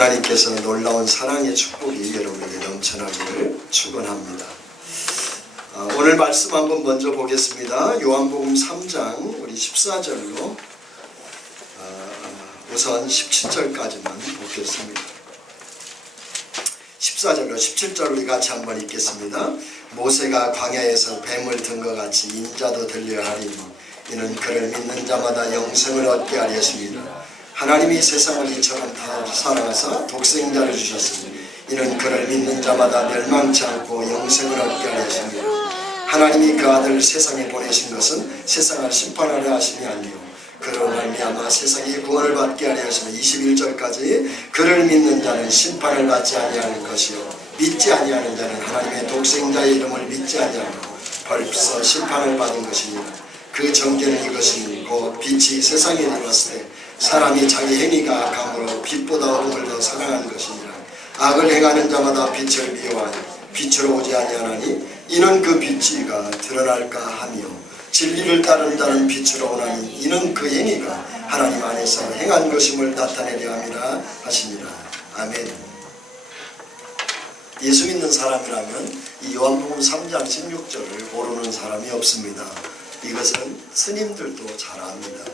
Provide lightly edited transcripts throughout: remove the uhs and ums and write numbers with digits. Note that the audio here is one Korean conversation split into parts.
하나님께서 놀라운 사랑의 축복이 여러분에게 넘쳐나기를 축원합니다. 오늘 말씀 한번 먼저 보겠습니다. 요한복음 3장 우리 14절로 우선 17절까지만 보겠습니다. 14절로 17절 우리 같이 한번 읽겠습니다. 모세가 광야에서 뱀을 든 것 같이 인자도 들려야 하리니 이는 그를 믿는 자마다 영생을 얻게 하려 하십니다. 하나님이 세상을 이처럼 다 사랑하사 독생자를 주셨으니 이는 그를 믿는 자마다 멸망치 않고 영생을 얻게 하려 하십니다. 하나님이 그 아들을 세상에 보내신 것은 세상을 심판하려 하심이 아니요 그로 말미암아 세상이 구원을 받게 하려 하시며 21절까지 그를 믿는 자는 심판을 받지 아니하는 것이요 믿지 아니하는 자는 하나님의 독생자의 이름을 믿지 아니하고 벌써 심판을 받은 것입니다. 그 정죄는 이것이니 곧 빛이 세상에 들어왔을 때 사람이 자기 행위가 악함으로 빛보다 어둠을 더 사랑하는 것이니라. 악을 행하는 자마다 빛을 미워하니 빛으로 오지 아니하나니 이는 그 빛이가 드러날까 하며 진리를 따르는 자는 빛으로 오나니 이는 그 행위가 하나님 안에서 행한 것임을 나타내려 함이라 하시니라. 아멘. 예수 믿는 사람이라면 이 요한복음 3장 16절을 모르는 사람이 없습니다. 이것은 스님들도 잘 압니다.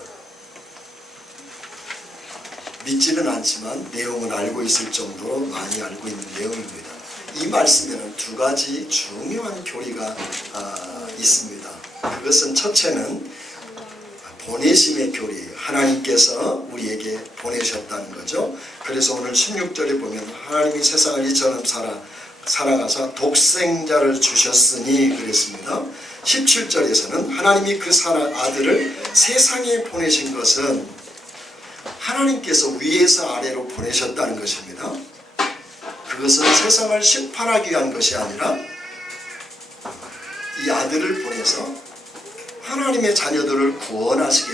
믿지는 않지만 내용은 알고 있을 정도로 많이 알고 있는 내용입니다. 이 말씀에는 두 가지 중요한 교리가 있습니다. 그것은 첫째는 보내심의 교리예요. 하나님께서 우리에게 보내셨다는 거죠. 그래서 오늘 16절에 보면 하나님이 세상을 이처럼 사랑하사 독생자를 주셨으니 그랬습니다. 17절에서는 하나님이 그 아들을 세상에 보내신 것은 하나님께서 위에서 아래로 보내셨다는 것입니다. 그것은 세상을 심판하기 위한 것이 아니라 이 아들을 보내서 하나님의 자녀들을 구원하시기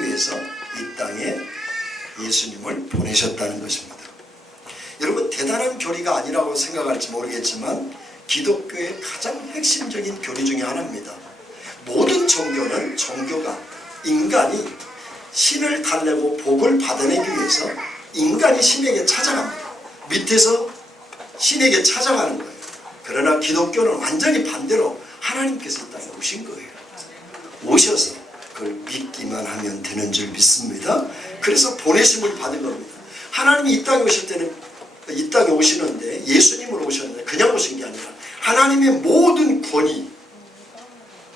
위해서 이 땅에 예수님을 보내셨다는 것입니다. 여러분, 대단한 교리가 아니라고 생각할지 모르겠지만 기독교의 가장 핵심적인 교리 중에 하나입니다. 모든 종교가 인간이 신을 달래고 복을 받아내기 위해서 인간이 신에게 찾아갑니다. 밑에서 신에게 찾아가는 거예요. 그러나 기독교는 완전히 반대로 하나님께서 이 땅에 오신 거예요. 오셔서 그걸 믿기만 하면 되는 줄 믿습니다. 그래서 보내심을 받은 겁니다. 하나님이 이 땅에 오실 때는 이 땅에 오시는데 예수님으로 오셨는데 그냥 오신 게 아니라 하나님의 모든 권위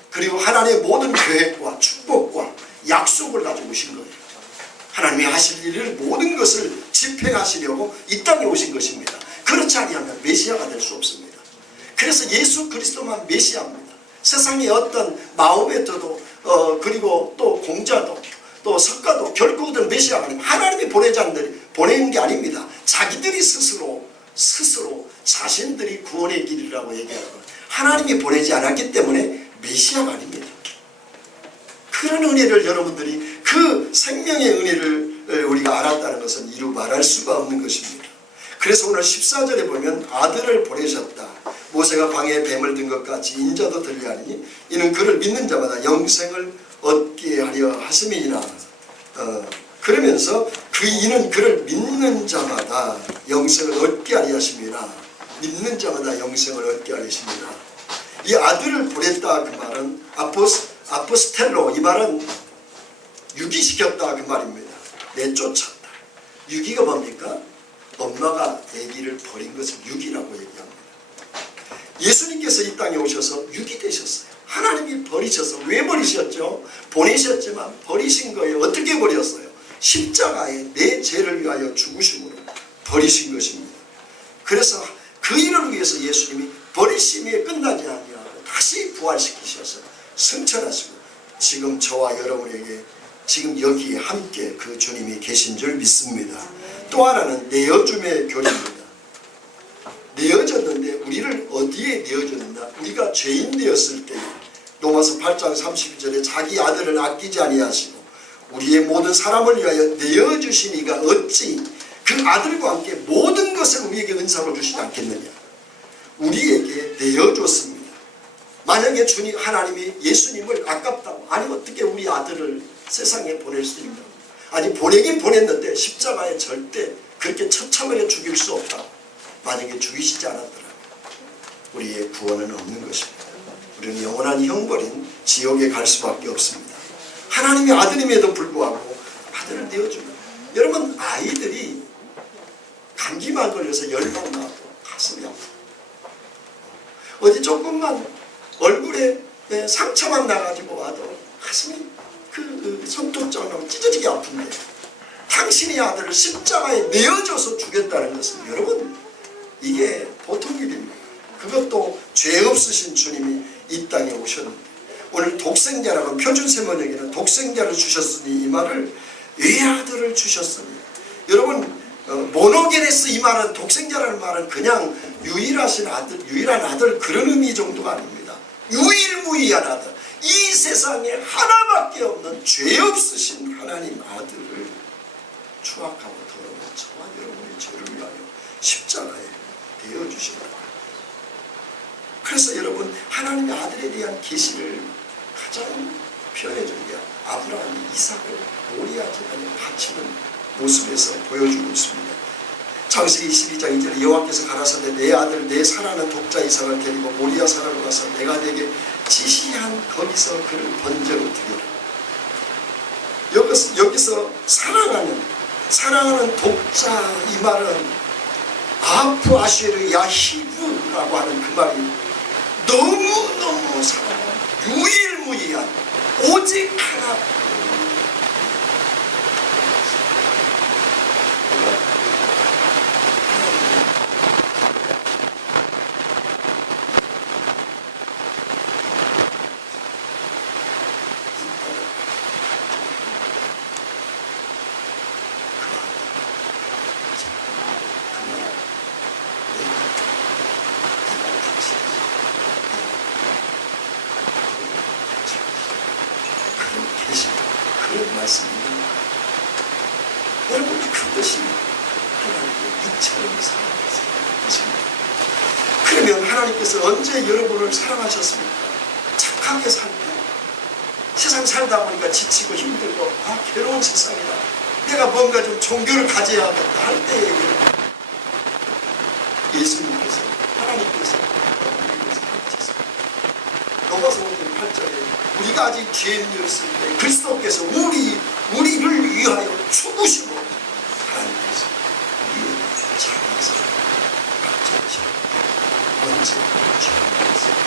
그리고 하나님의 모든 계획과 축복과 약속을 가지고 오신 거예요. 하나님이 하실 일을 모든 것을 집행하시려고 이 땅에 오신 것입니다. 그렇지 않으면 메시아가 될 수 없습니다. 그래서 예수 그리스도만 메시아입니다. 세상에 어떤 마호메트도 그리고 또 공자도 또 석가도 결국은 메시아가 아닙니다. 하나님이 보내는 게 아닙니다. 자기들이 스스로 자신들이 구원의 길이라고 얘기하고 하나님이 보내지 않았기 때문에 메시아가 아닙니다. 그런 은혜를 여러분들이 그 생명의 은혜를 우리가 알았다는 것은 이루 말할 수가 없는 것입니다. 그래서 오늘 14절에 보면 아들을 보내셨다. 모세가 광야에 뱀을 든 것 같이 인자도 들려하니 이는 그를 믿는 자마다 영생을 얻게 하려 하심이니라. 그러면서 이는 그를 믿는 자마다 영생을 얻게 하려 하심이라. 믿는 자마다 영생을 얻게 하려 하심이라. 이 아들을 보냈다 그 말은 아포스텔로 이 말은 유기시켰다 그 말입니다. 내쫓았다. 유기가 뭡니까? 엄마가 아기를 버린 것을 유기라고 얘기합니다. 예수님께서 이 땅에 오셔서 유기 되셨어요. 하나님이 버리셔서 왜 버리셨죠? 보내셨지만 버리신 거예요. 어떻게 버렸어요? 십자가에 내 죄를 위하여 죽으심으로 버리신 것입니다. 그래서 그 일을 위해서 예수님이 버리심이 끝나지 아니하고 다시 부활시키셔서 승천하시고 지금 저와 여러분에게 지금 여기에 함께 그 주님이 계신 줄 믿습니다. 또 하나는 내어줌의 교리입니다. 내어졌는데 우리를 어디에 내어줬느냐? 우리가 죄인 되었을 때 로마서 8장 31절에 자기 아들을 아끼지 아니하시고 우리의 모든 사람을 위하여 내어주시니가 어찌 그 아들과 함께 모든 것을 우리에게 은사로 주시지 않겠느냐? 우리에게 내어줬습니다. 만약에 하나님이 예수님을 아깝다고 아니 어떻게 우리 아들을 세상에 보낼 수 있나? 아니 보내긴 보냈는데 십자가에 절대 그렇게 처참하게 죽일 수 없다. 만약에 죽이시지 않았더라면 우리의 구원은 없는 것입니다. 우리는 영원한 형벌인 지옥에 갈 수밖에 없습니다. 하나님의 아들임에도 불구하고 아들을 내어줍니다. 여러분, 아이들이 감기만 걸려서 열만 나도 가슴이 아프고, 어디 조금만 얼굴에 상처만 나가지고 와도 가슴이 그 손톱장으로 찢어지게 아픈데, 당신의 아들을 십자가에 내어줘서 죽였다는 것은 여러분, 이게 보통 일입니다. 그것도 죄 없으신 주님이 이 땅에 오셨는데, 오늘 독생자라고 표준세번역에는 독생자를 주셨으니 이 말을 외아들을 주셨으니, 여러분 모노게네스 이 말은, 독생자라는 말은 그냥 유일하신 아들, 유일한 아들 그런 의미 정도가 아닙니다. 유일무이한 아들, 이 세상에 하나밖에 없는 죄 없으신 하나님 아들을 추악하고 더러운 저와 여러분의 죄를 위하여 십자가에 내어주신다. 그래서 여러분, 하나님의 아들에 대한 계시를 가장 표현해준 게 아브라함이 이삭을 모리아 제단에 바치는 모습에서 보여주고 있습니다. 창세기 22장 2절에 여호와께서 가라사대 내 아들 내 사랑하는 독자 이삭을 데리고 모리아 산으로 가서 내가 내게 지시한 거기서 그를 번제로 드려라. 여기서 사랑하는 독자, 이 말은 아프 아쉐르 야히브라고 하는 그 말이 너무너무 사랑하는 유일무이한 오직 하나, 그런 말씀입니다. 여러분, 그것이 하나님의 이처럼 사랑하는 것입니다. 그러면 하나님께서 언제 여러분을 사랑하셨습니까? 착하게 살 때, 세상 살다 보니까 지치고 힘들고 괴로운 세상이다, 내가 뭔가 좀 종교를 가져야 하겠다 할 때에 예수님께서, 하나님께서 우리를 사랑하셨습니다. 로마서 5장 8절에 우리가 아직 죄인이었을 때 그리스도께서 우리를 위하여 죽으시고, 하나님께서 우리의 작은 사랑 박장하시고 언제 죄인이었을 때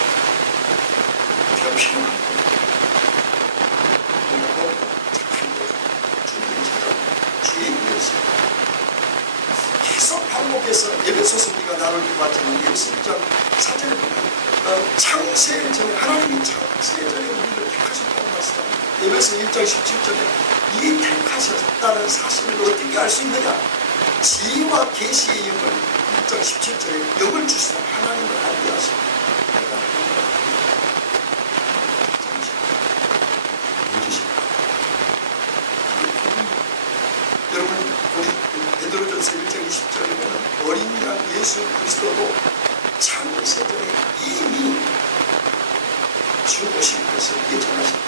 우리가 필요한 것, 그리고 착한 것, 주님을 찾아 죄인이었을 때 계속 반복해서, 에베소서 우리가 나눌 때 봤지만 에베소 1장 4절에 보면 창세전에, 하나님이 창세전에 우리를 택하셨다는 말씀입니다. 에베소 1장 17절에 이 택하셨다는 사실을 어떻게 알 수 있느냐? 지혜와 계시의 영을, 1장 17절에 영을 주시는 하나님을 알게 하십니다. 여러분, 우리 베드로전서 1장 20절에 보면 어린 양 예수 그리스도도 창세전에 이미 죽으신 것을 예정하십니다.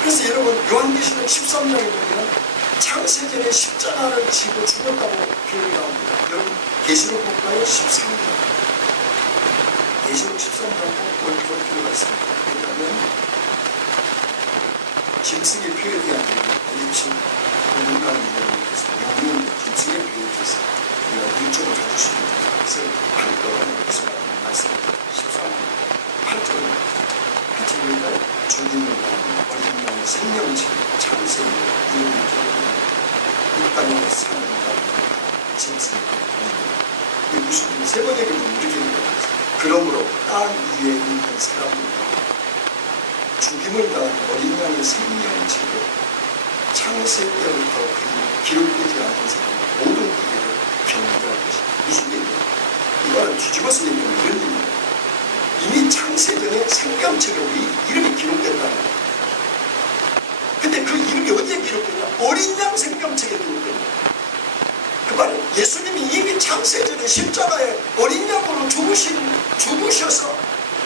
그래서 여러분, 요한계시록 13장에 보면 창세전에 십자가를 지고 죽었다고 표현이 나옵니다. 여러분, 계시록 볼까요? 13장. 계시록 13장 볼 필요가 있습니다. 왜냐하면 짐승의 표현이 아니라 지금 공간을 이용해서 영웅 짐승의 표현에서 우리가 일종을 가질 수 있는 것을 할 거라는 것을 말씀드립니다. 13장 8절입니다. 주님을 위한 어린 양의 생명체 창세를 이루는 이 땅에 사는 짐승의 표현. 이게 무슨 세 번의 경우는 이렇게 있는 겁니다. 그러므로 땅 위에 있는 사람들과 죽임을 당한 어린 양의 생명체를 창세 때부터 기록되지 않은 사람 모든 기회를 경고하는 것입니다. 무슨 얘기예요? 이거는 뒤집어서 얘기하면 이런 얘기입니다. 이미 창세전에 생명체가 우리 이름이 기록된다는 거예요. 근데 그 이름이 어디에 기록되냐? 어린 양 생명체에 기록됩니다. 그 말은 예수님이 이미 창세전에 십자가에 어린 양으로 죽으셔서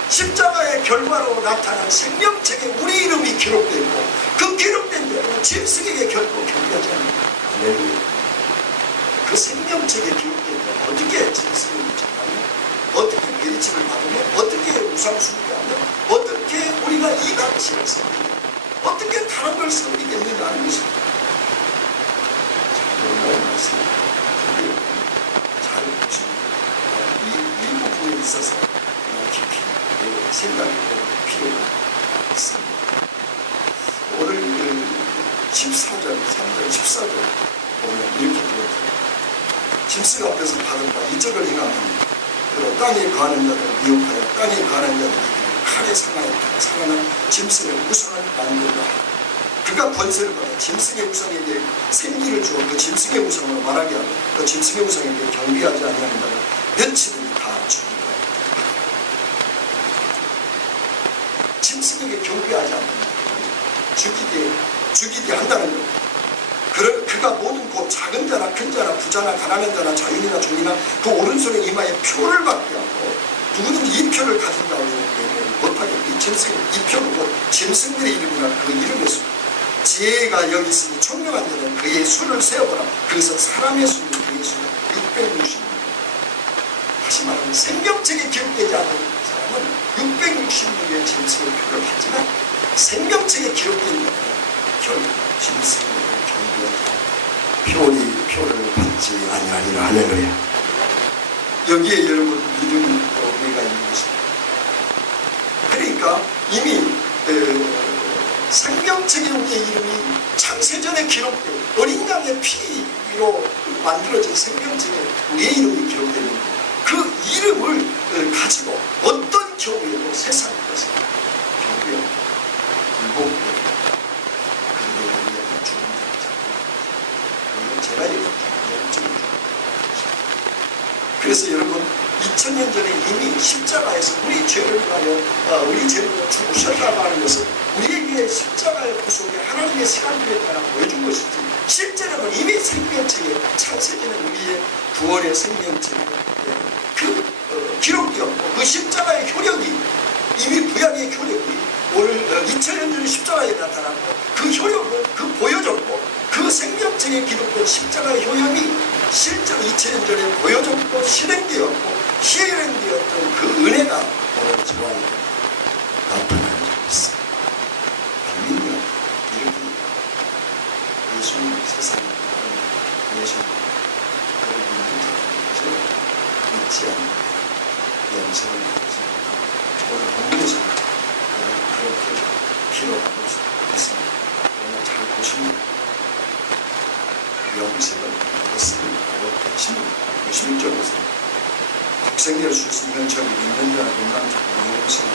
십자가의 결과로 나타난 생명책에 우리 이름이 기록되어 있고, 그 기록된 대로 짐승에게 결코 경계하지 않는다. 할렐루야. 그 생명책에 기록된 어떻게 짐승을 묻혀가며 어떻게 베리침을 받으며 어떻게 우상 숭배하며 어떻게 우리가 이방신을 섬기며 어떻게 다른 걸 섬기겠느냐는 것입니다. 여러분 말씀 잘 보십니다. 이 부분에 있어서 깊이 생각이 필요가 있습니다. 오늘 14절, 3절, 14절 보면 이렇게 되어있습니다. 짐승 앞에서 받은 바 이적을 행하면 땅에 거하는 자들을 미혹하여 땅에 거하는 자들에게 칼에 상하여 살아난 짐승의 우상을 만들라. 그가 권세를 받아 짐승의 우상에게 생기를 주어 그 짐승의 우상을 말하게 하고 그 짐승의 우상에게 경배하지 아니하는 자를 며칠은 다 죽이라. 짐승에게 경배하지 않는다. 죽이게 한다는 것. 그가 모든 곧 작은 자나 큰 자나 부자나 가난한 자나 자유인이나 종이나 그 오른손에 이마에 표를 받게 하고 누구든지 이 표를 가진 자를 못하게 이 짐승 이 표는 곧 짐승들의 이름이나 그 이름의 수 지혜가 여기 있으니 총명한 자는 그의 수를 세어보라. 그래서 사람의 수는 그의 수는 660명. 다시 말하면 생명책에 기록되지 않은 사람은 666의 짐승의 표를 받지만 생명책에 기록된 자는 결국 짐승을 표를 받지 아니하리라. 할렐루야. 여기에 여러분 믿음의 의미가 있는 것입니다. 그러니까 이미 생명책에 우리의 이름이 창세전에 기록된 어린 양의 피로 만들어진 생명책에 우리의 이름이 기록되는 그 이름을 가지고 어떤 경우에도 세상 것을 경우에 불복되고 그래서 여러분 2000년 전에 이미 십자가에서 우리 죄를 위하여 우리 죄를 위하여 죽으셨다고 하는 것은 우리에게 십자가의 구속에 하나님의 시간표에 따라 보여준 것이지 실제로는 이미 생명책에 창세기는 우리의 구원의 생명책에 그 기록되었고 그 십자가의 효력이 이미 구약의 효력이 오늘 2000년 전에 십자가에 나타났고 그 효력을 보여줬고 그 생명책에 기록된 십자가의 효력이 실제로 2000년 전에 보여졌고 실행되었고 실행되었던 그 은혜가 오늘 저와 나타나고 있습니다. 믿는 이렇게 예수님 세상에 보내셨고 여러분이 믿지 않는 영생을 믿습니다. 오늘 본문에서 그렇게 기록하고 있습니다. 오늘 잘 보시면 영생을 믿었음을 알고 계십니다. 16절에서 독생자를 줄 수 있는 저를 믿는 자는 영원한 영생을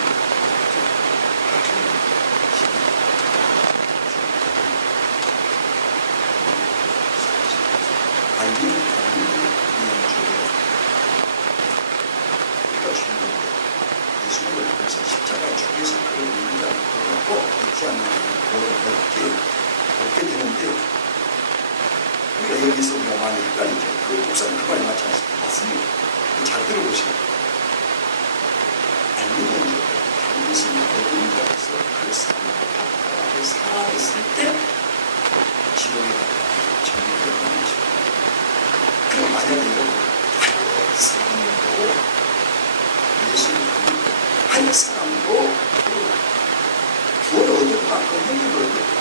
알기는 예수님을 통해서 십자가에 죽여서 그를 믿는 자를 꼭 믿지 않는 자를 얻게 되는데 우리가 여기서 우리가 많이 헷갈리죠. 그 목사님 그 말이 맞지 않습니까? 맞습니다. 잘 들어보시고 알미는 반드시 어둠 자에서 그 사람을 살아냈을 때 지옥에 정리가 되는 거죠. 그럼 만약에 여러분 한 사람도 예수를 믿고 한 사람도 구원을 얻었고 그 행위를 얻었고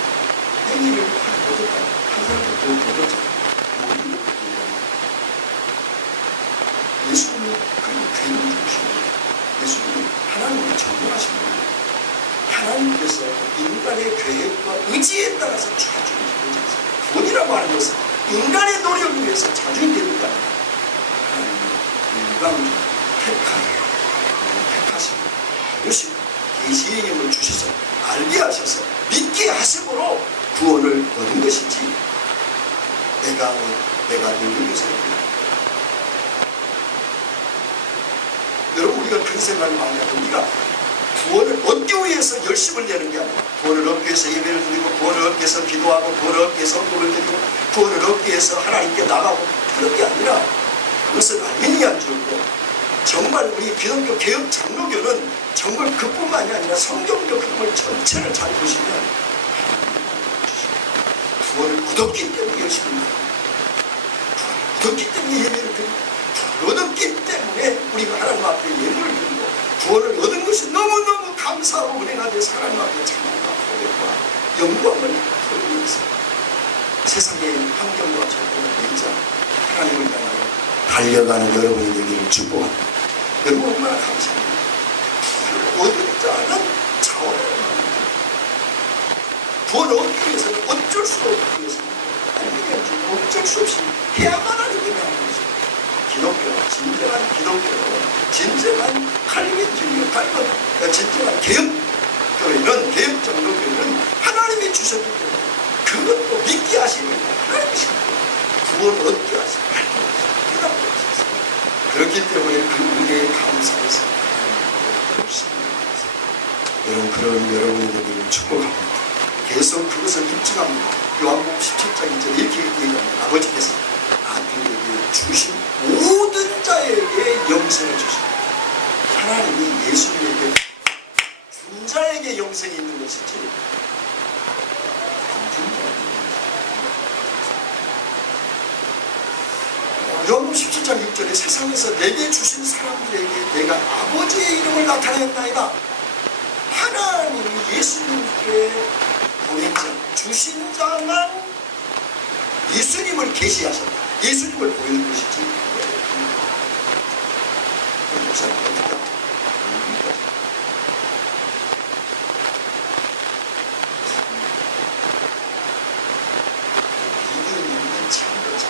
행위를 얻었다 한 사람도 더 얻었잖아요. 예수님은 그리고 죄인을 죽으신 거예요. 예수님은 하나님을 전능하신 거예요. 하나님께서 인간의 계획과 의지에 따라서 좌중이 되지 않습니다. 구원이라고 하는 것은 인간의 노력을 위해서 좌중이 되는 게 아니라 하나님은 인간을 택하신 것이 계시의 영을 주셔서 알게 하셔서 믿게 하심으로 구원을 얻은 것이지 내가 누구를 생각합니다. 여러분 우리가 그런 생각을 많이 하고 우리가 구원을 얻기 위해서 열심을 내는 게 아니라 구원을 얻기 위해서 예배를 드리고 구원을 얻기 위해서 기도하고 구원을 얻기 위해서 헌금을 드리고 구원을 얻기 위해서 하나님께 나가고 그런 게 아니라 그것은 알미니 한 줄고 정말 우리 기독교 개혁 장로교는 정말 그뿐만이 아니라 성경적 흐름을 전체를 잘 보시면 구원을 얻었기 때문에 열심히 합니다. 듣기 때문에 예배를 드리고, 얻었기 때문에 우리가 하나님 앞에 예물을 드리고, 구원을 얻은 것이 너무너무 감사하고 은혜가 돼서 하나님 앞에 찬양과 고백과 영광을 돌리면서 세상의 환경과 조건을 내자 하나님을 향하여 달려가는 여러분이 되기를 축복합니다. 여러분 얼마나 감사합니다. 얻은 자는 자원을 합니다. 구원을 얻기 위해서는 어쩔 수 없기 위해서는 아니면 어쩔 수 없이 해야만 하는 일을 하는 것입니다. 기독교, 진정한 기독교, 진정한 칼빈주의, 진정한 개혁교회는, 개혁정도 교회는 하나님이 주셨기 때문에 그것도 믿게 하시는 하나님이 구원을 얻게 하시는 하나님이 깨닫게 하셨습니다. 그렇기 때문에 그 은혜에 감사해서 여러분, 그런 여러분이 되기를 축복합니다. 계속 그것을 입증합니다. 요한복음 17장 2절에 이렇게 얘기합니다. 아버지께서 아들에게 주신 모든 자에게 영생을 주십니다. 하나님이 예수님에게 준 자에게 영생이 있는 것이지 안 준 자에게. 요한복음 17장 6절에 세상에서 내게 주신 사람들에게 내가 아버지의 이름을 나타냈나이다. 하나님이 예수님께 보낸 자, 주신 자만 예수님을 계시하셨다. 예수님을 보이는 것이지. 목사님 어떻게 합니까? 믿는 참도 참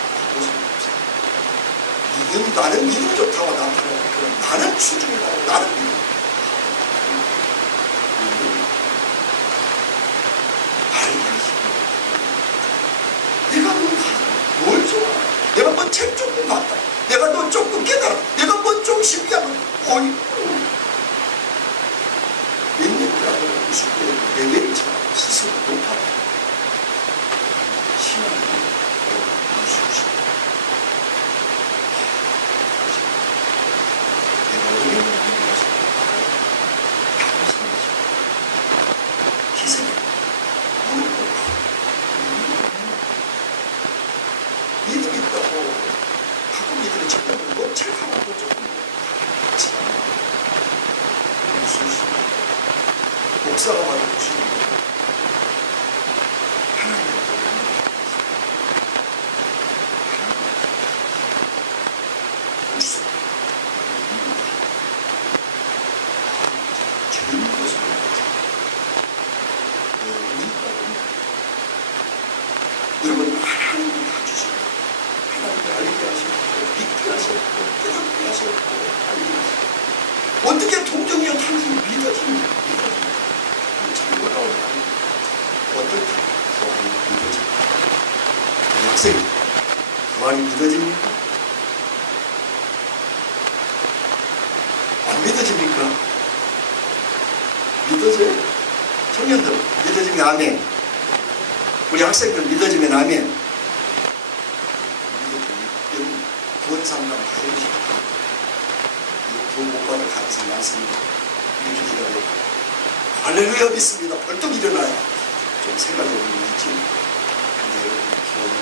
나는 믿음 좋다고 나타나는 그런 나는 수준이라고 나는 믿음. 내가 뭘 좋아? 내가 뭐 책 조금 봤다. 내가 너 조금 깨달아. 내가 뭐 좀 신비하면 어이 믿는다는 우습게 레벨을 차고 스스로 높아. 신앙이 무수시. 내가 의뢰를 하는 것이 감사하지. 희생이 믿음 있다고 가끔 이들이 చెప్ప는 거 책하고 조금 무슨 목사가 말하는 무슨 하나님 무슨 죄인 것을 여러분 하나님이 다 주시고 하나님이 알게 하셨고 믿게 하셨고 깨닫게 하셨고 알게 하셨고 어떻게 동정이야 당신이 믿어집니까? 참 놀라운 말입니다. 어떻게 교환이 믿어집니까? 학생이 교환이 믿어집니까? 안 믿어집니까? 믿어져요? 청년들 믿어지면 아멘. 우리 학생들 믿어지면 아멘. 여러분 구원상담 다 해보십니까? 구원 못 받을 가능성이 많습니다. 이렇게 기다려요. 할렐루야 믿습니다. 벌떡 일어나요. 좀 생각해보면 있지. 근데 여러분 구원을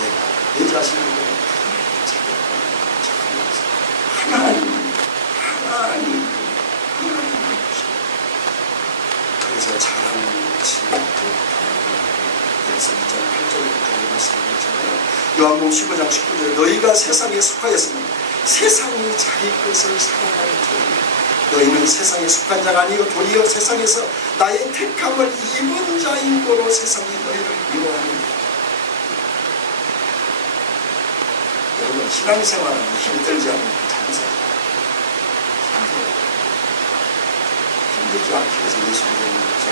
내가 내 자신을 하나님 그래서 잘하는 것이 그래서 2장 8절에 말씀드렸잖아요. 요한복음 15장 19절에 너희가 세상에 속하였으면 세상이 자기 것을 사랑하는 도리 너희는 세상에 속한 자가 아니요 도리어 세상에서 나의 택함을 입은 자인 거로 세상이 너희를 미워하느니라. 여러분 신앙생활은 힘들지 않으면 장사죠. 힘들지 않기 위해서 예수 믿는 것은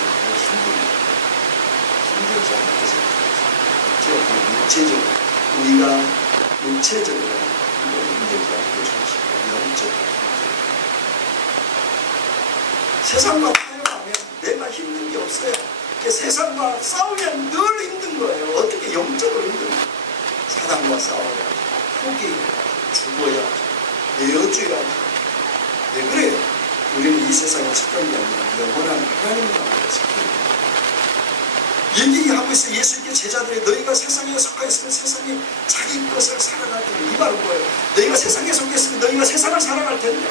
힘들지 않기 위해서 육체적으로 우리가 육체적으로 힘들지 않게 주시고 영적으로 세상과 타협하면 내가 힘든 게 없어요. 세상과 싸우면 늘 힘든 거예요. 어떻게 영적으로 힘든 거예요. 사단과 싸워야 포기해야 죽어야 내어줘야 왜 그래요? 우리는 이 세상에 속한 게 아니라 영원한 하나님 나라에 속해 얘기하고 있어. 예수님께 제자들이 너희가 세상에 속하 있으면 세상이 자기 것을 사랑할 텐데, 이 말은 뭐예요? 너희가 세상에 속해 있으면 너희가 세상을 사랑할 텐데,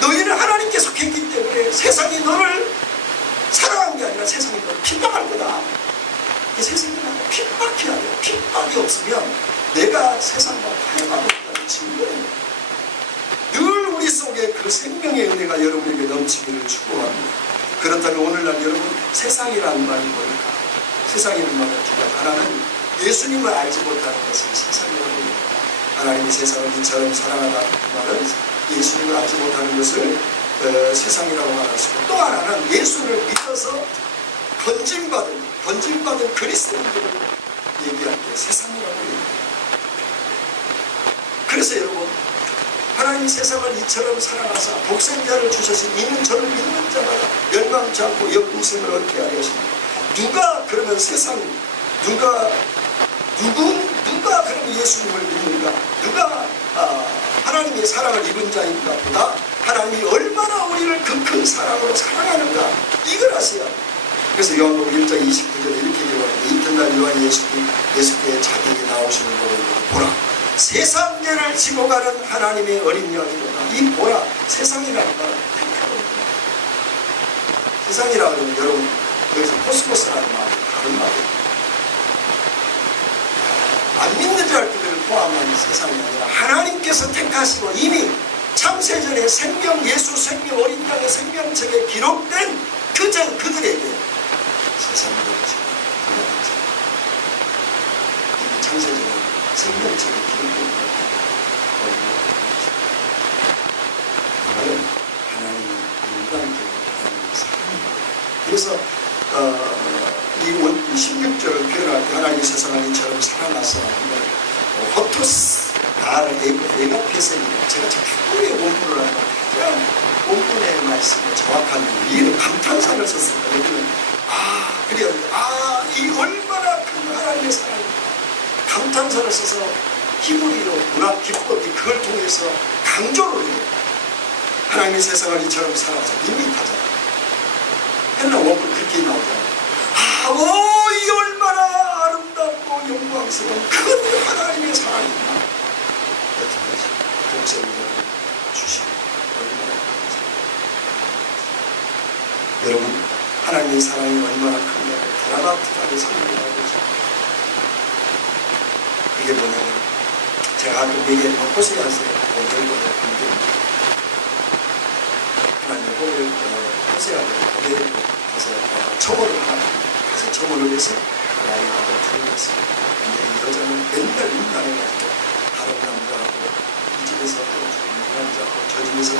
너희는 하나님께 속해 있기 때문에 세상이 너를 사랑한 게 아니라 세상이 너를 핍박할 거다. 세상이 나를 핍박해야 돼요. 핍박이 없으면 내가 세상과 타협하고 있다는 증거예요. 늘 우리 속에 그 생명의 은혜가 여러분에게 넘치기를 축복합니다. 그렇다면 오늘날 여러분, 세상이라는 말이 뭘까? 세상이라는 말은 하나는 예수님을 알지 못하는 것을 세상이라고 해요. 하나님이 세상을 이처럼 사랑하다, 그 말은 예수님을 알지 못하는 것을 세상이라고 말할 수 있고, 또 하나는 예수를 믿어서 건짐받은 그리스도인들을 얘기할 때 세상이라고 해요. 그래서 여러분, 하나님이 세상을 이처럼 사랑하사 독생자를 주셔서 이는 저를 믿는 자마다 멸망치 않고 영생을 얻게 하려 하십니다. 누가 그러면 누가 그러면 예수님을 믿는가? 누가 하나님의 사랑을 입은 자인가 보다 하나님이 얼마나 우리를 그 큰 사랑으로 사랑하는가, 이걸 아셔야 합니다. 그래서 요한복음 1장 29절에 이렇게 기록합니다. 이튿날 요한 예수께 자기에게 나오시는 것을 보라, 세상계를 지고 가는 하나님의 어린 양이로다. 이 보라, 세상이라는 말은 세상이라 그러면 여러분, 여기서 코스모스라는 말이 다른 말이에요. 안 믿는 자들을 포함한 세상이 아니라 하나님께서 택하시고 이미 창세전에 예수 생명 어린 양의 생명책에 기록된 그들에게 세상을 지고 이미 창세전에 생명책에 기록된 그것은 하나님이 인간적으로 하나님의 사랑입니다. 그래서 이 16절을 표현할 때 하나님이 세상을 이처럼 사랑하사 호토스 나를 에가페세니까 제가 자꾸 원문을 하면 그냥 원문의 말씀에 정확한 이해를 감탄사를 썼습니다. 여기는 그래야 이 얼마나 큰 하나님의 사랑입니다. 감탄사를 써서 히브리어 문학 기법이 그걸 통해서 강조를 해요. 하나님이 세상을 이처럼 사랑하사 밋밋하잖아. 옛날 원문 그렇게 나오잖아요. 이 얼마나 아름답고 영광스러운 큰 하나님의 사랑이구나. 여태까지 독생자를 주시고 얼마나 감사합니다. 여러분, 하나님의 사랑이 얼마나 큰가를 드라마틱하게 설명하고 있습니다. 이게 뭐냐면, 제가 아까 얘기했던 호세아서의 고백과의 관계입니다. 하나님 호세아를 고백을 해서 처벌을 하나 그래서 처벌을 해서 아이하고 들어갔어요. 근데 이 여자는 맨날 민망해가지고 다른 남자하고 이 집에서 이 남자하고 저 집에서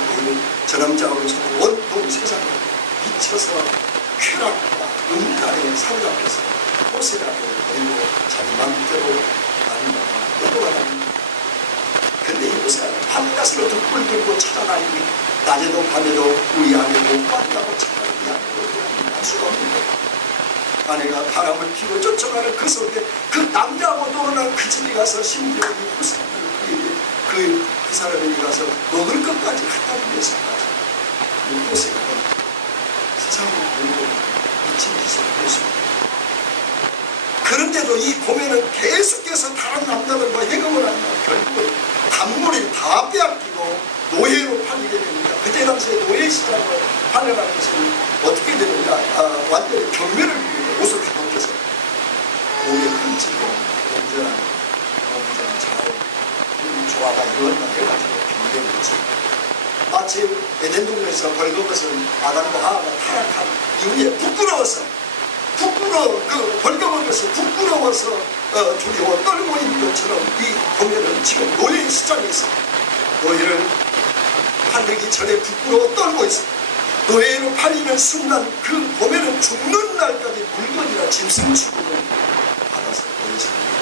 저 남자하고 온통 세상에 미쳐서 쾌락과 음란에 사로잡혀서 호세아를 데리고 자기 맘대로 떠돌아다닙니다. 근데 이 호세아는 밤낮으로 등불 들고 찾아다니고 낮에도 밤에도 우리 아내 못 만나고 찾아다니고 이 아내를 알 수가 없는 거예요. 아내가 바람을 피고 쫓아가는 그 속에 그 남자하고 놀아난 그 집에 가서 심지어 이 호세아를 그 사람에게 가서 먹을 것까지 갖다 주면서까지 이 호세아가 세상을 보고 미친 짓을 했습니다. 그런데도 이 고매는 계속해서 다른 남자들과 해금을 한다. 결국은 단물이 다 빼앗기고 노예로 팔리게 됩니다. 그때 당시에 노예 시장을 팔려가는 것은 어떻게 되느냐, 완전히 경매를 빌리고 옷을 다 벗겨서 몸에 흠집고 온전한 잘 조화가 이루어진다 해가지고 경매를 했습니다. 마치 에덴 동산에서 벌거벗은 아담과 하와가 타락한 이후에 부끄러워서 두려워 떨고 있는 것처럼 이 고매는 지금 노예 시장에서 노예를 팔리기 전에 부끄러워 떨고 있습니다. 노예로 팔리는 순간 그 고매는 죽는 날까지 물건이나 짐승 취급을 받아서 노예시킵니다.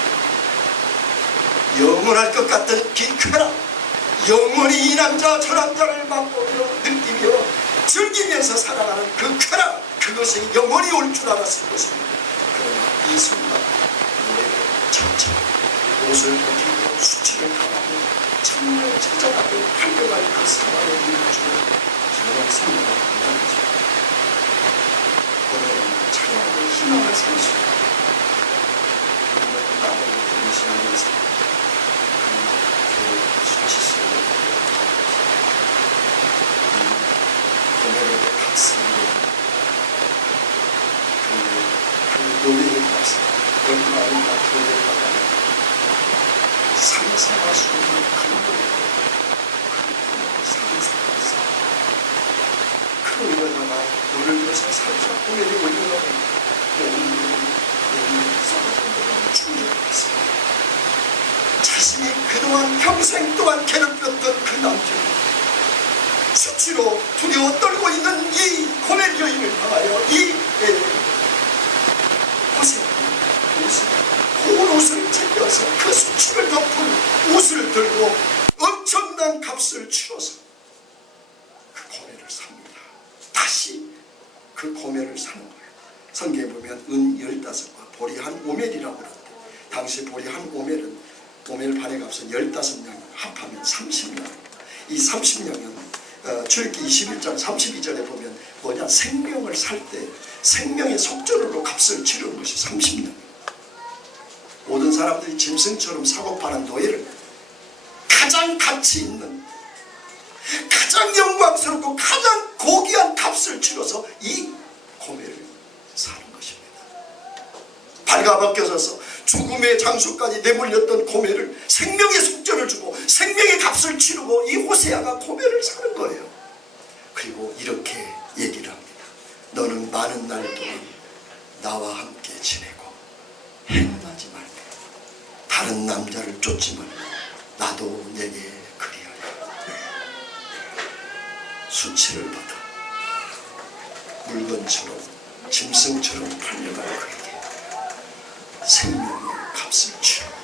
영원할 것 같은 긴 쾌락, 영원히 이 남자 저 남자를 맛보며 느끼며 즐기면서 살아가는 그 쾌락, 그것이 영원히 올 줄 알았을 것입니다. 그러나 이 순간 점점 옷을 벗기고 수치를 당하고 천명을 찾아가고 팔려갈 그 사망의 이유 중에 정말 생명을 받는 것입니다. 오늘은 하나님의 희망을 살 수 있는 나를 중시하면서 그 수치스러운 고뇌의 값을 그 노예의 값을 얼마나 도래하다가 상상할 수 없는 큰 고뇌를 상상했어. 그 여자가 눈을 들어서 살짝 고뇌를 올려가면 충격받았습니다. 자신이 그동안 평생 동안 괴롭혔던 그 남편이 수치로 두려워 떨고 있는 이 고멜 여인을 향하여 이 고운 옷을 챙겨서 그 수치를 덮은 옷을 들고 엄청난 값을 치러서 그 고멜을 삽니다. 다시 그 고멜을 사는 거예요. 성경에 보면 은 15과 보리 한 오멜이라고 그러는데 당시 보리 한 오멜은 오멜 반의 값은 15냥 합하면 30냥. 이 30냥은 출애굽기 21장 32절에 보면 뭐냐, 생명을 살 때 생명의 속전으로 값을 치르는 것이 30냥. 모든 사람들이 짐승처럼 사고 파는 노예를 가장 가치 있는, 가장 영광스럽고 가장 고귀한 값을 치러서 이 고멜을 사는 것입니다. 발가벗겨져서 죽음의 장소까지 내몰렸던 고멜을 생명의 속전을 주고 생명의 값을 치르고 이 호세아가 고멜을 사는 거예요. 그리고 이렇게 얘기를 합니다. 너는 많은 날 동안 나와 함께 지내고 행하지 말고 다른 남자를 쫓지 말고 나도 내게 그리하여 수치를 받아 물건처럼 짐승처럼 팔려갈 그에게 생명의 값을 치르고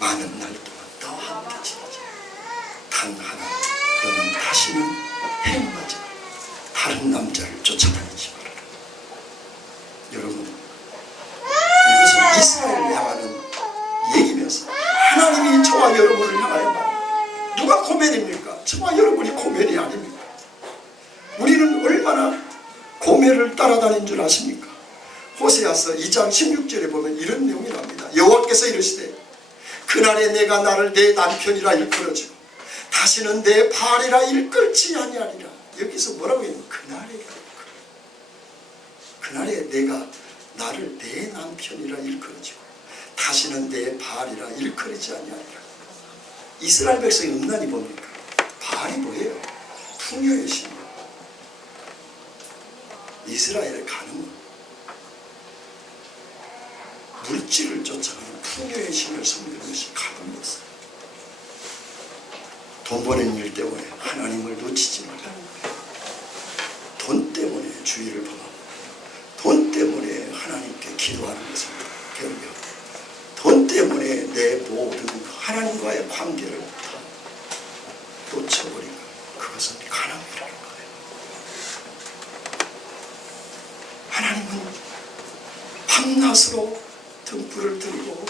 많은 날 동안 나와 함께 지내자. 단 하나, 너는 다시는 행하지 말고 다른 남자를 쫓아다니지 말아라. 여러분, 이것은 이스라엘을 향하는 얘기면서 하나님이 저와 여러분을 향하여 말합니다. 누가 고멜입니까? 저와 여러분이 고멜이 아닙니까? 우리는 얼마나 고멜을 따라다닌 줄 아십니까? 호세아서 2장 16절에 보면 이런 내용이 나옵니다. 여호와께서 이르시되 그날에 내가 나를 내 남편이라 일컬어주고 다시는 내 발이라 일컬지 아니하리라. 여기서 뭐라고 했냐? 그날에 내가 나를 내 남편이라 일컬어주고 다시는 내 발이라 일컬지 아니하리라. 이스라엘 백성의 음란이 뭡니까? 발이 뭐예요? 풍요의 신. 이스라엘의 가늠은 물질을 쫓아가는 풍요의 신을 섬기는 것이 가늠이었어요. 돈 버는 일 때문에 하나님을 놓치지 말라는 거예요. 돈 때문에 주의를 범하고 돈 때문에 하나님께 기도하는 것을 배우며 돈 때문에 내 모든 하나님과의 관계를 다 놓쳐버리고 그것은 가늠이라는 거예요. 하나님은 밤낮으로 등불을 들고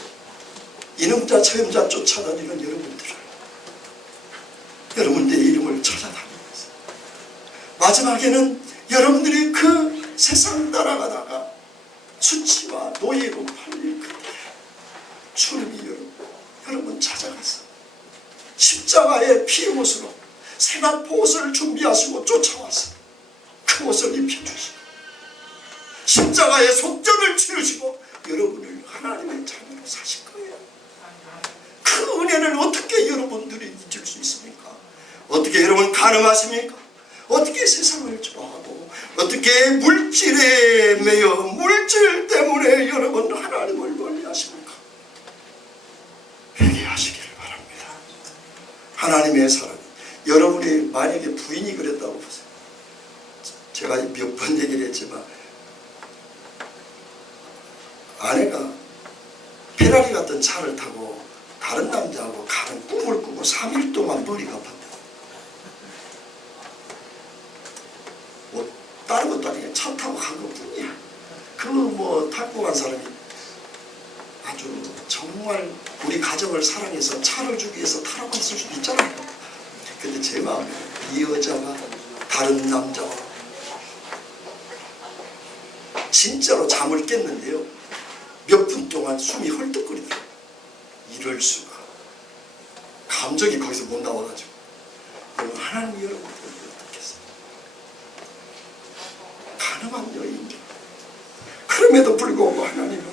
이놈자 저놈자 쫓아다니는 여러분 내 이름을 찾아다니면서 마지막에는 여러분들이 그 세상 따라가다가 수치와 노예로 팔릴 그때 주님이 여러분 찾아가서 십자가의 피옷으로 세마포 옷을 준비하시고 쫓아와서 그 옷을 입혀주시고 십자가의 속전을 치르시고 여러분을 하나님의 자녀로 사실 거예요. 그 은혜를 어떻게 여러분들이 잊을 수 있습니까? 어떻게 여러분 가늠하십니까? 어떻게 세상을 좋아하고 어떻게 물질에 매여 물질 때문에 여러분 하나님을 멀리하십니까? 회개하시기를 바랍니다. 하나님의 사랑. 여러분이 만약에 부인이 그랬다고 보세요. 제가 몇 번 얘기를 했지만 아내가 페라리 같은 차를 타고 다른 남자하고 가는 꿈을 꾸고 3일 동안 머리가 아팠다. 뭐 다른 것도 아니고 차 타고 간 것뿐이야. 그 뭐 타고 간 사람이 아주 정말 우리 가정을 사랑해서 차를 주기 위해서 타라고 했을 수도 있잖아요. 근데 제 마음에 이 여자가 다른 남자와 진짜로 잠을 깼는데요. 몇 분 동안 숨이 헐떡거리더라고요. 이럴 수가. 감정이 거기서 못 나와가지고. 여러분, 하나님이 여러분들을 어떻게 했어요? 가늠한 여인들. 그럼에도 불구하고 하나님은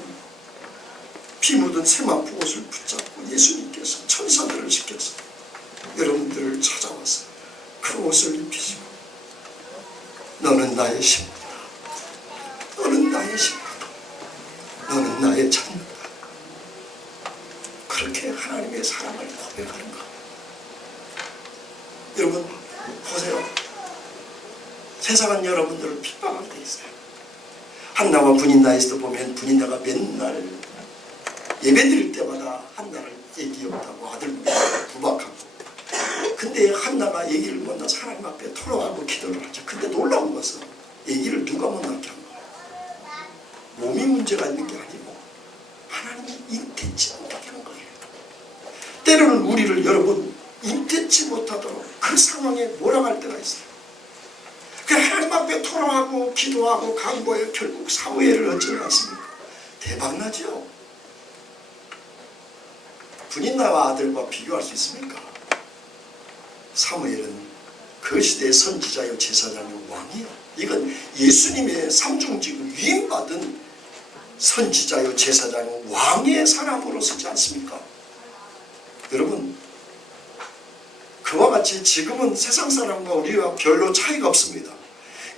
피 묻은 세마포 옷을 붙잡고 예수님께서 천사들을 시켜서 여러분들을 찾아와서 그 옷을 입히시고, 너는 나의 신부다. 너는 나의 신부다. 너는 나의 자녀다. 그렇게 하나님의 사랑을 고백하는 것. 여러분 보세요. 세상은 여러분들을 핍박하게 돼 있어요. 한나와 분인나에서도 보면 분인나가 맨날 예배드릴 때마다 한나를 애기 없다고 아들 구박하고, 근데 한나가 얘기를 못 낳아서 하나님 앞에 토로하고 기도를 하죠. 근데 놀라운 것은 애기를 누가 못 낳게 한 거예요. 몸이 문제가 있는 게 아니고 하나님이 인태치 못하게 한 거예요. 때로는 우리를 여러분 인태치 못하도록 그 상황에 몰아갈 때가 있어요. 그 하나님 앞에 토로하고 기도하고 간구해 결국 사무엘을 얻지는 않습니까? 대박나죠? 분인나와 아들과 비교할 수 있습니까? 사무엘은 그 시대의 선지자요 제사장요 왕이요. 이건 예수님의 삼중직을 위임받은 선지자요 제사장요 왕의 사람으로 서지 않습니까? 여러분, 그와 같이 지금은 세상 사람과 우리와 별로 차이가 없습니다.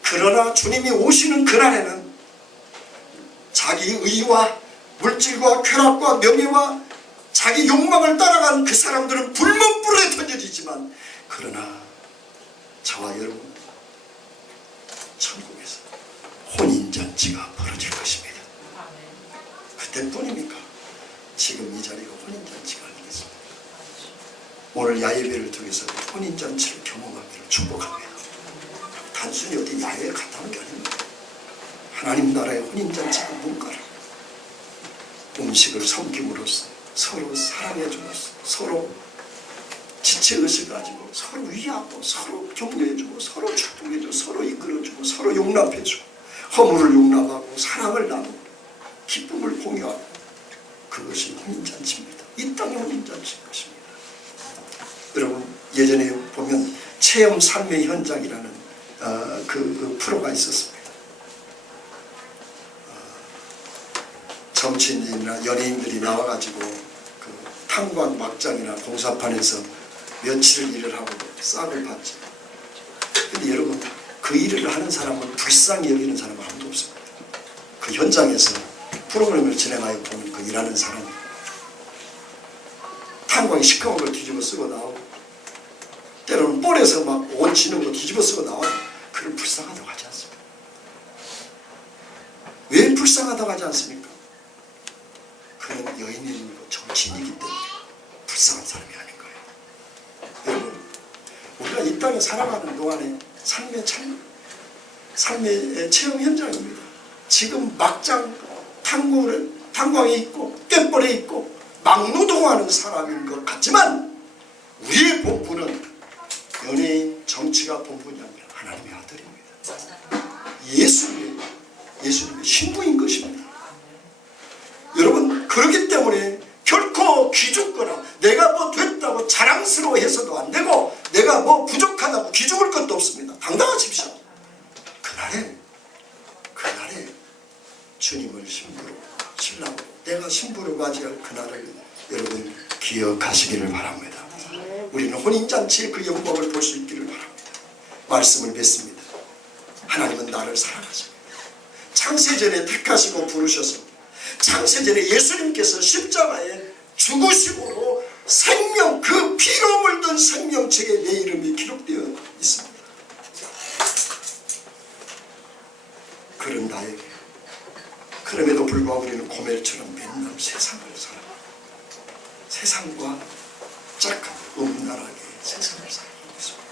그러나 주님이 오시는 그날에는 자기 의와 물질과 쾌락과 명예와 자기 욕망을 따라간 그 사람들은 불못불에 던져지지만, 그러나 저와 여러분 천국에서 혼인잔치가 벌어질 것입니다. 그때뿐입니까? 지금 이 자리가 혼인잔치가 아니겠습니까? 오늘 야예배를 통해서 혼인잔치를 경험하기를 축복합니다. 단순히 어디 야외에 갔다 온 게 아닙니다. 하나님 나라의 혼인잔치가 뭔가를 음식을 섬김으로써 서로 사랑해주면서 서로 지체의식을 가지고 서로 위하고 서로 격려해주고 서로 축복해주고 서로 이끌어주고 서로 용납해주고 허물을 용납하고 사랑을 나누고 기쁨을 공유하고, 그것이 혼인잔치입니다. 이 땅의 혼인잔치인 것입니다. 여러분, 예전에 보면 체험 삶의 현장이라는 그 프로가 있었습니다. 정치인들이나 연예인들이 나와가지고 그 탄광 막장이나 공사판에서 며칠 일을 하고 싹을 받죠. 근데 여러분, 그 일을 하는 사람은 불쌍히 여기는 사람은 아무도 없습니다. 그 현장에서 프로그램을 진행하여 보면 그 일하는 사람, 탄광이 시커먼 걸 뒤집어 쓰고 나오고, 때로는 볼에서 막 옷 지는 거 뒤집어 쓰고 나와요. 그걸 불쌍하다고 하지 않습니까? 왜 불쌍하다고 하지 않습니까? 그는 여인이고 정치인이기 때문에 불쌍한 사람이 아닌 거예요. 여러분, 우리가 이 땅에 살아가는 동안에 삶의 체험 현장입니다. 지금 막장 탄광에 있고 꾀벌에 있고 막노동하는 사람인 것 같지만, 우리의 본분은 연예인, 정치가 본분이 아니라 하나님의 아들입니다. 예수님의 신부인 것입니다. 여러분, 그렇기 때문에 결코 기죽거나 내가 뭐 됐다고 자랑스러워해서도 안 되고, 내가 뭐 부족하다고 기죽을 것도 없습니다. 당당하십시오. 그날에 주님을 신부로, 신랑으로, 내가 신부로 맞이할 그날을 여러분 기억하시기를 바랍니다. 우리는 혼인잔치의 그 영광을 볼 수 있기를 바랍니다. 말씀을 맺습니다. 하나님은 나를 사랑하십니다. 창세전에 택하시고 부르셔서 창세전에 예수님께서 십자가에 죽으심으로 생명, 그 피로 물든 생명책에 내 이름이 기록되어 있습니다. 그런 나에게, 그럼에도 불구하고 우리는 고멜처럼 맨날 세상을 살아가고, 세상과 짝하고 음란하게 세상을 살아가고 있습니다.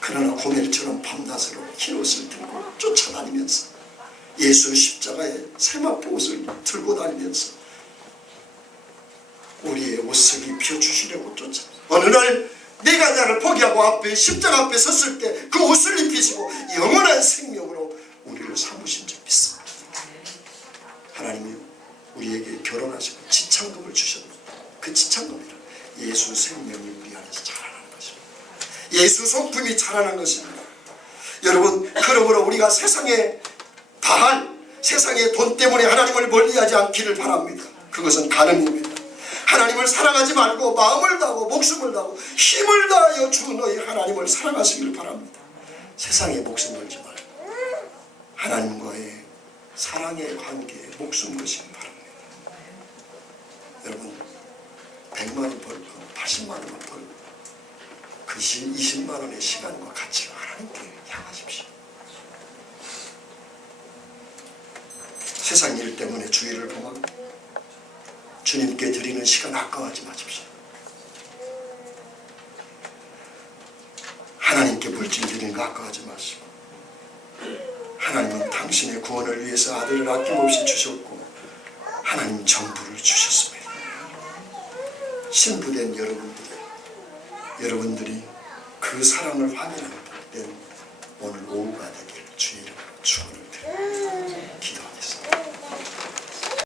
그러나 고멜처럼 밤낮으로 흰옷을 들고 쫓아다니면서, 예수 십자가에 세마포 옷을 들고 다니면서 우리의 옷을 입혀주시려고 쫓아, 어느 날 내가 나를 포기하고 앞에 십자가 앞에 섰을 때 그 옷을 입히시고 영원한 생명으로 우리를 삼으신 줄 믿습니다. 우리에게 결혼하시고 지창금을 주셨는데 그 지창금이라 예수 생명이 우리 안에서 자라나는 것입니다. 예수 성품이 자라난 것입니다. 여러분, 그러므로 우리가 세상에 다할 세상의 돈 때문에 하나님을 멀리하지 않기를 바랍니다. 그것은 가늠입니다. 하나님을 사랑하지 말고 마음을 다하고 목숨을 다하고 힘을 다하여 주 너희 하나님을 사랑하시길 바랍니다. 세상에 목숨 걸지 말고 하나님과의 사랑의 관계에 목숨 거시기 바랍니다. 여러분, 100만 원 벌건 80만 원을 벌건 그 20만 원의 시간과 가치를 하나님께 향하십시오. 세상 일 때문에 주의를 범하고 주님께 드리는 시간 아까워하지 마십시오. 하나님께 물질 드리는 거 아까워하지 마시고 하나님은 당신의 구원을 위해서 아들을 아낌없이 주셨고 하나님 전부를 주셨습니다. 신부된 여러분들이 그 사랑을 확인하는 복된 오늘 오후가 되기를 주의 이름으로 축원합니다.